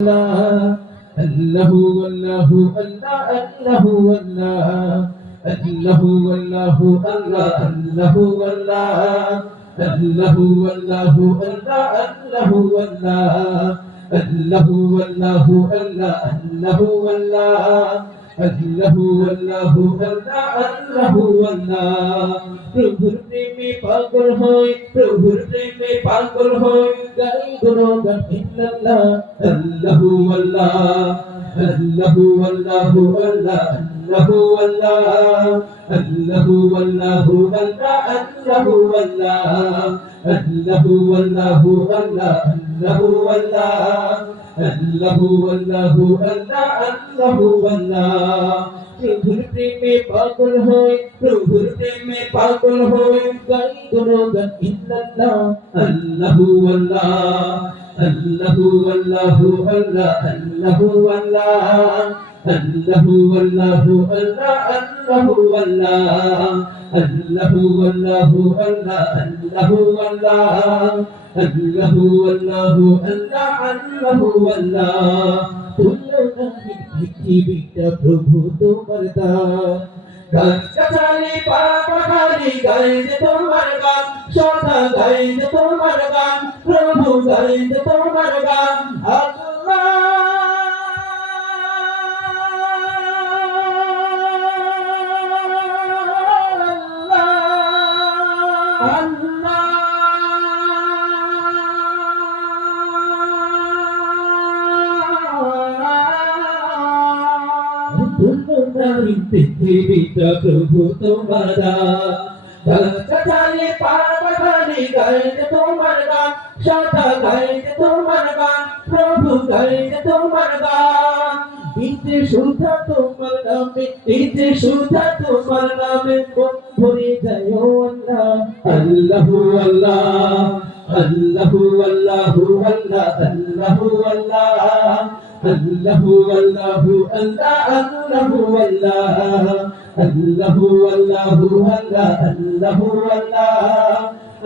الله والله الله الله والله الله والله الله الله والله الله والله الله الله والله الله والله الله الله والله الله والله الله الله والله প্রভুর প্রেমে পাগল হই প্রভুর প্রেমে পাগল হই গাই গুণগান ইল্লাল্লাহ আল্লাহু আল্লাহ আল্লাহু আল্লাহু আল্লাহ আল্লাহু আল্লাহ আল্লাহু আল্লাহু আল্লাহ আল্লাহু আল্লাহ আল্লাহু আল্লাহু আল্লাহ আল্লাহু আল্লাহ আল্লাহু আল্লাহু আল্লাহ আল্লাহু আল্লাহ প্রভুর প্রেমে পাগল হই প্রভুর প্রেমে পাগল হই গাই গুণগান ইল্লাল্লাহ আল্লাহু আল্লাহ আল্লাহু আল্লাহু আল্লাহ আল্লাহু আল্লাহ আল্লাহু আল্লাহু আল্লাহ আল্লাহু আল্লাহ আল্লাহু আল্লাহু আল্লাহ আল্লাহু আল্লাহ আল্লাহু আল্লাহু আল্লাহ আল্লাহু আল্লাহ পৃথিবীটা প্রভু তোমার দান গাছগাছালি পাহাড়ি গাইছে তোমার গান সদা গাইছে তোমার গান প্রভু গাইছে তোমার গান আল্লাহ পৃথিবীটা প্রভু তোমার গাছগাছালি পাহাড়ি গাইছে তোমার গান সদা গাইছে তোমার গান প্রভু গাইছে তোমার গান ইতে সুধা তোমার নামে ইতে সুধা তোমার নামে মন ভরে যায় আল্লাহ আল্লাহু আল্লাহ আল্লাহু আল্লাহু আল্লাহ আল্লাহু আল্লাহ আল্লাহু আল্লাহু আল্লাহ আল্লাহু আল্লাহ আল্লাহু আল্লাহু আল্লাহ আল্লাহু আল্লাহ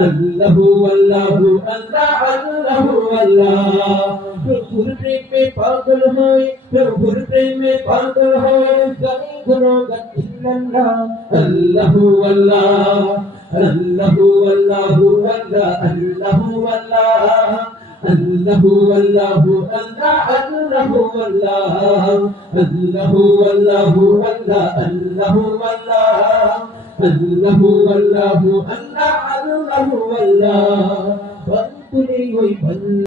আল্লাহু আল্লাহু আল্লাহ আল্লাহু আল্লাহ প্রভুর প্রেমে পাগল হই প্রভুর প্রেমে পাগল হই গাই গুণগান ইল্লাল্লাহ আল্লাহু আল্লাহ আল্লাহু আল্লাহু আল্লাহ আল্লাহু আল্লাহ আল্লাহু আল্লাহু আল্লাহ আল্লাহু আল্লাহ আল্লাহু আল্লাহু আল্লাহ আল্লাহু আল্লাহ আল্লাহু আল্লাহু আল্লাহ আল্লাহু আল্লাহ বন্ধুরে ওই